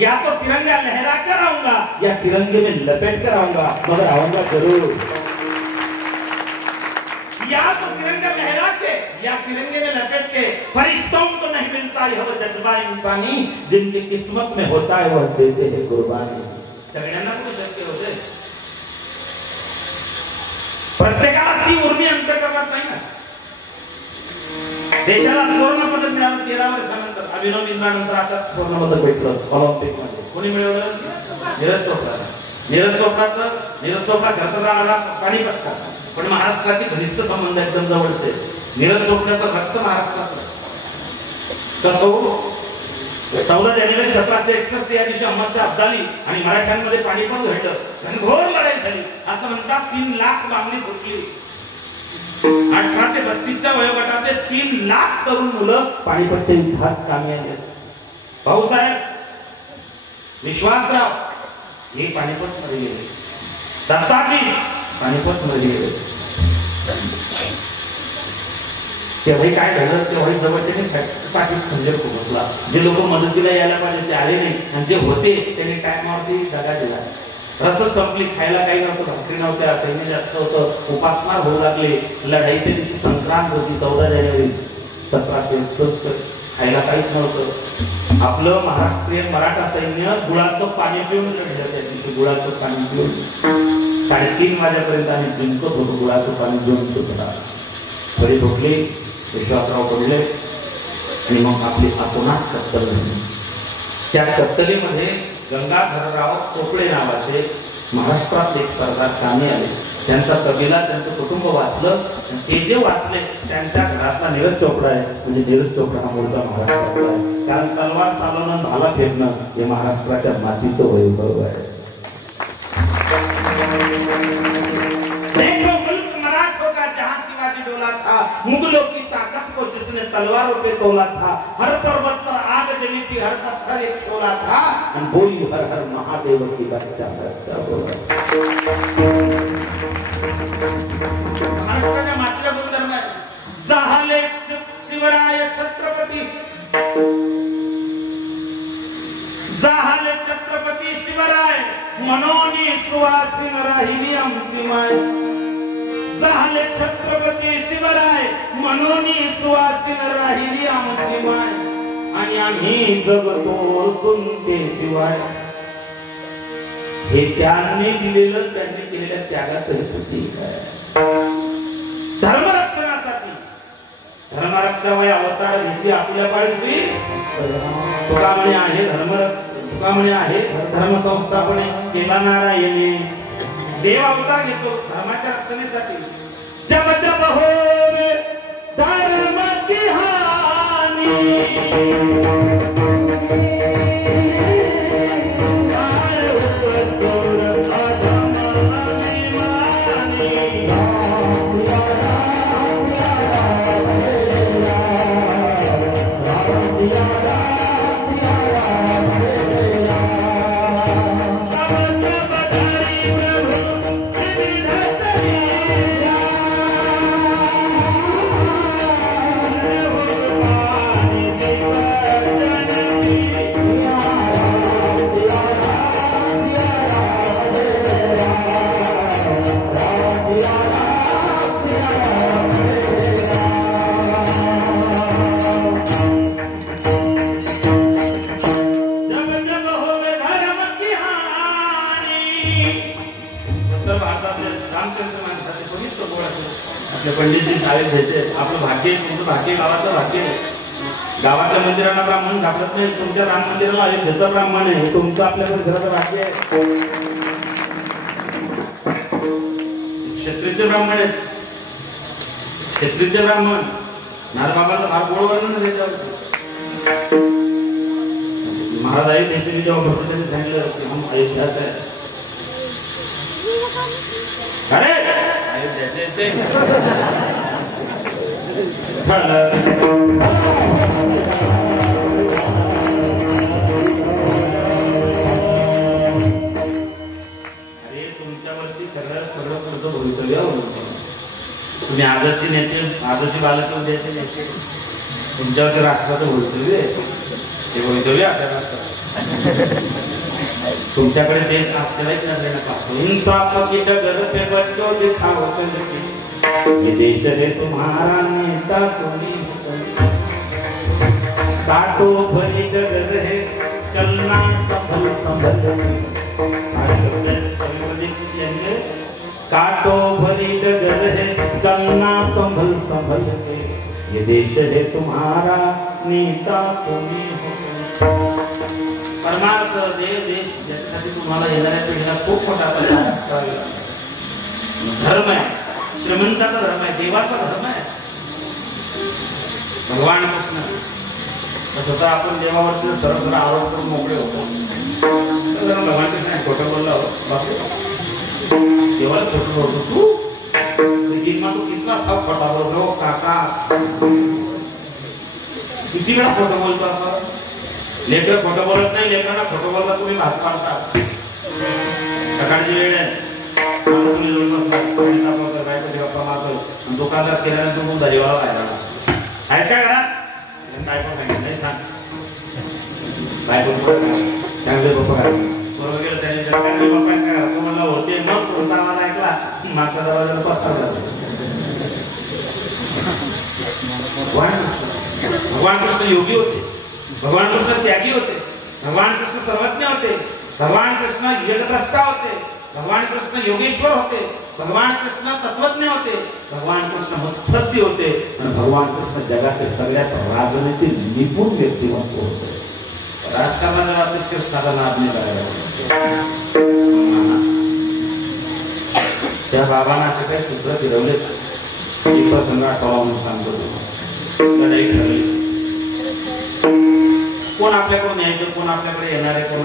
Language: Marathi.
या तो तिरंगा लहरा कर आऊंगा या तिरंगे में लपेट कर आऊंगा, मगर आऊंगा जरूर। या तो तिरंगा लहरा के या तिरंगे में लपेट के, फरिश्तों को नहीं मिलता यह वो जज्बा इंसानी, जिनकी किस्मत में होता है वह देते हैं कुर्बानी। सगळ्यांना कुठे शक्य होते? प्रत्येकाला ती उर्मी अंतःकरणात नाही ना। देशाला सुवर्ण पदक मिळालं 13 वर्षानंतर, अभिनव बिंद्रानंतर आता सुवर्ण पदक भेटलं ऑलिम्पिक मध्ये। कोणी मिळवलं? नीरज चोपडा। नीरज चोपडा खरं राहणारा पाणीपतचा, पण महाराष्ट्राचे घनिष्ठ संबंध एकदम जवळचे। नीरज चोपड्याचं रक्त महाराष्ट्रातलं कसं हो? 14 जानेवारी 1761 या दिवशी अहमदशाह अब्दाली आणि मराठ्यांमध्ये पाणीपत घडलं, घनघोर लढाई झाली। असं म्हणतात 3 लाख बांगडी फुटली। 18 ते 32च्या वयोगटातले 3 लाख तरुण मुलं पाणीपतच्या युद्धात कामी आले। भाऊसाहेब विश्वासराव हे पाणीपत मध्ये गेले, दत्ताजी पाणीपत मध्ये गेले। तेव्हा काय घडलं? तेव्हा जवळचे पाठीत खंजर खुपसला। जे लोक मदतीला यायला पाहिजे ते आले नाही, आणि जे होते त्यांनी टायमावरती दगा दिला। रसद संपली, खायला काही नव्हतं, भाकरी नव्हत्या, सैन्य जास्त होतं, उपासमार होऊ लागले। लढाईच्या दिवशी संक्रांत होती 14 जानेवारी 1761, खायला काहीच नव्हतं। आपलं महाराष्ट्रीयन मराठा सैन्य गुळाचं पाणी पिऊन लढलं त्या दिवशी, गुळाचं पाणी पिऊन 3:30 वाजेपर्यंत आम्ही जिंकत होतो, गुळाचं पाणी पिऊन सुद्धा। थोडी ठोकली, विश्वासराव पडले आणि मग आपली आतोनात कत्तल झाली। त्या कत्तलीमध्ये गंगाधरराव चोपडे नावाचे महाराष्ट्रात एक सरदार कामी आले। त्यांचा कबिला, त्यांचं कुटुंब वाचलं। ते जे वाचले त्यांच्या घरातला नीरज चोपडा आहे, म्हणजे नीरज चोपडा हा मूळचा महाराष्ट्रातला आहे। कारण तलवार चालवणं, भाला फेकणं हे महाराष्ट्राच्या मातीचं वैभव आहे। मुगलों की ताकत को जिसने तलवारों पे तोला था, हर पर्वत पर आग जली थी, हर पत्थर एक शोला था, बोली हर हर महादेव की बच्चा बच्चा बोला। महाराष्ट्राच्या मातीचा गुणधर्म आहे। जाहले शिवराय छत्रपती, जाहले छत्रपती शिवराय, मनोनी सुवासिन राहिली आमची माय। जाहले छत्रपती शिवराय, मनोनी सुवासिन राहिली आमची माय, आणि आम्ही जगतो सुनते शिवाय। हे त्यांनी दिलेलं, त्यांनी केलेल्या त्यागाचं प्रतीक आहे। धर्मरक्षणासाठी, धर्मरक्षा वय अवतार दिसी आपल्या पाळीशी, तुका म्हणे आहे तुका म्हणे आहे धर्म संस्थापने केला नारायणी। देव अवतार घेतो धर्माच्या रक्षणेसाठी। जब जब होवे धर्म की हानी, पंडितजी शाळेत घ्यायचे। आपलं भाग्य, तुमचं भाग्य गावाचं भाग्य आहे। गावाच्या मंदिराला ब्राह्मण सापडत नाही, तुमच्या राम मंदिराला अयोध्येचा ब्राह्मण आहे, तुमचं आपल्या घराचं भाग्य आहे। क्षत्रियचे ब्राह्मण आहेत, क्षत्रियचे ब्राह्मण नारबाबाचं फार गोड वर्णन देतात। महाराज अयोध्येचे जेव्हा भरपूर त्यांनी सांगितलं की हम अयोध्यास आहे, अरे अयोध्याचे ते तुमच्यावरती सगळं पुढचं भवितव्य तुम्ही आजची नेते, आजची बालक उद्याचे नेते, तुमच्यावरती राष्ट्राचं भवितव्य आहे, ते भवितव्य आपल्या राष्ट्रात तुमच्याकडे देश असतेलाच नजरे नका इंसाफ की डगर पे बच्चों दिखाओ चल के ये देश है तुम्हारा नेता कोई काटो भरी डगर है चलना संभल संभल के काटो भरी डगर है चलना संभल संभल के ये देश है तुम्हारा नेता कोणी हो परमार्थ देश ज्याच्यासाठी तुम्हाला येणाऱ्या पिढीला खूप मोठा धर्म आहे श्रीमंताचा धर्म आहे देवाचा धर्म आहे भगवान कृष्ण स्वतः आपण देवावरती सरळ आरोप करून मोकळे होतो भगवान कृष्ण खोटं बोलला बापरे देवाला खोटं बोलतो तू गिरमा तू कितला साफ खोटा बोलतो काका किती वेळा खोटं बोलतो आपण लेकर खोटं बोलत नाही लेकरांना खोटं बोलता तुम्ही भात पाडता सकाळची वेळ आहे दुकानदार केल्यानंतर तू दरीवाला राहिला आहे काय करा काय पण सांगितलं सांग काय चांगले बाप्पा काय बरोबर गेलं त्याने बाप्पा काय तो म्हणला होते मग कोणता आवाज ऐकला मागचा दरवाजाला पस्ताव झाला भगवान कृष्ण योगी होते भगवान कृष्ण त्यागी होते भगवान कृष्ण सर्वज्ञ होते भगवान कृष्ण यज्ञद्रष्टा होते भगवान कृष्ण योगेश्वर होते भगवान कृष्ण तत्वज्ञ होते भगवान कृष्ण सत्य होते आणि भगवान कृष्ण जगाचे सगळ्यात राजनीतिक निपुण व्यक्तिमत्व होते राजकारणाच्या बाबतीत कृष्णाचा नाद नाही करायला त्या बाबांना असे काही सूत्र फिरवले प्रसंग आठवा म्हणून सांगतो लढाई ठरली कोण आपल्याकडून यायचं कोण आपल्याकडे येणारे कोण